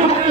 মুক্ত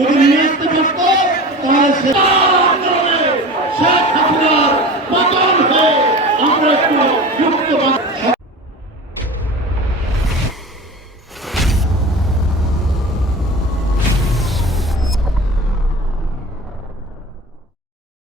O ministro do Corpo,